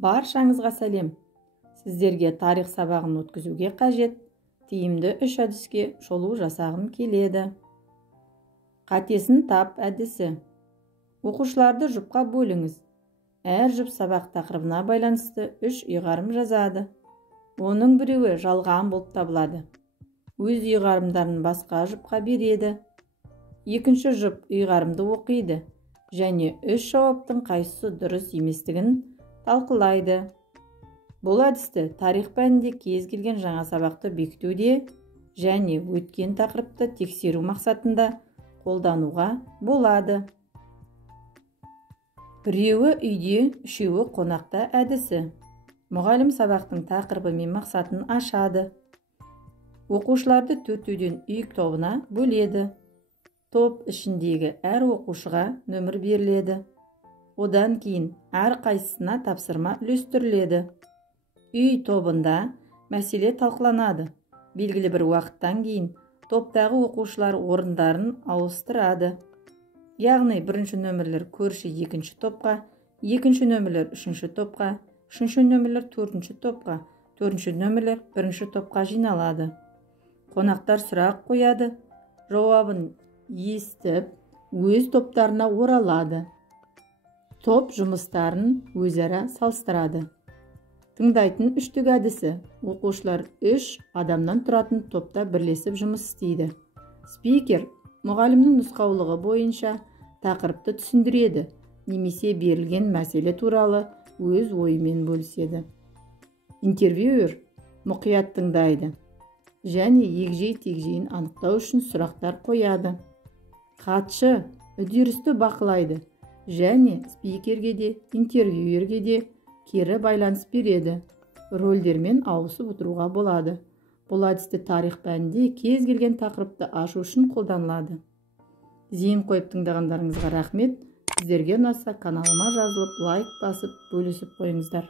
Баршаңызға сәлем. Сіздерге тарих сабағын өткізуге қажет тиімді 3 әдіске шолу жасағым келеді. Қатесін тап әдісі. Оқушыларды жұпқа бөліңіз. Әр жұп сабақ тақырыбына байланысты 3 ұйғарым жазады. Оның біреуі жалған болып табылады. Өз ұйғарымдарын басқа жұпқа береді. Екінші жұп ұйғарымды оқиды және 3 жауаптың қайсысы дұрыс еместігін талқылайды. Бұл әдісті тарих пәнінде кез келген жаңа сабақты бекітуде және өткен тақырыпты тексеру мақсатында қолдануға болады. Біреуі үйде, үшеуі қонақта әдісі. Мұғалім сабақтың тақырыбы мен мақсатын ашады. Оқушыларды төртеуден үйік тобына бөледі. Топ ішіндегі әр оқушыға нөмір беріледі. Одан кейін әр қайсысына тапсырма үлестіріледі. Үй тобында мәселе талқыланады. Белгілі бір уақыттан кейін топтағы оқушылар орындарын ауыстырады. Яғни бірінші нөмірлер көрші екінші топқа, екінші нөмірлер үшінші топқа, үшінші нөмірлер төртінші топқа, төртінші нөмірлер бірінші топқа жиналады. Қонақтар сұрақ қояды, жауабын естіп, өз топтарына оралады. Топ жұмыстарын өзара салыстырады. Тыңдайтын үштік әдісі. Оқушылар 3 адамнан тұратын топта бірлесіп жұмыс істейді. Спикер мұғалімнің нұсқаулығы бойынша тақырыпты түсіндіреді, немесе берілген мәселе туралы өз ойымен бөліседі. Интервьюер мұқият тыңдайды және егжей-тегжейін анықтау үшін сұрақтар қояды. Хатшы үдерісті бақылайды және спикерге де, интервьюерге де кері байланыс береді. Рөлдермен ауысып отыруға болады. Бұл әдісті тарих пәнінде кез келген тақырыпты ашу үшін қолданылады. Зейін қойып тыңдағандарыңызға рахмет. Сіздерге ұнаса каналыма жазылып, лайк басып, бөлісіп қойыңыздар.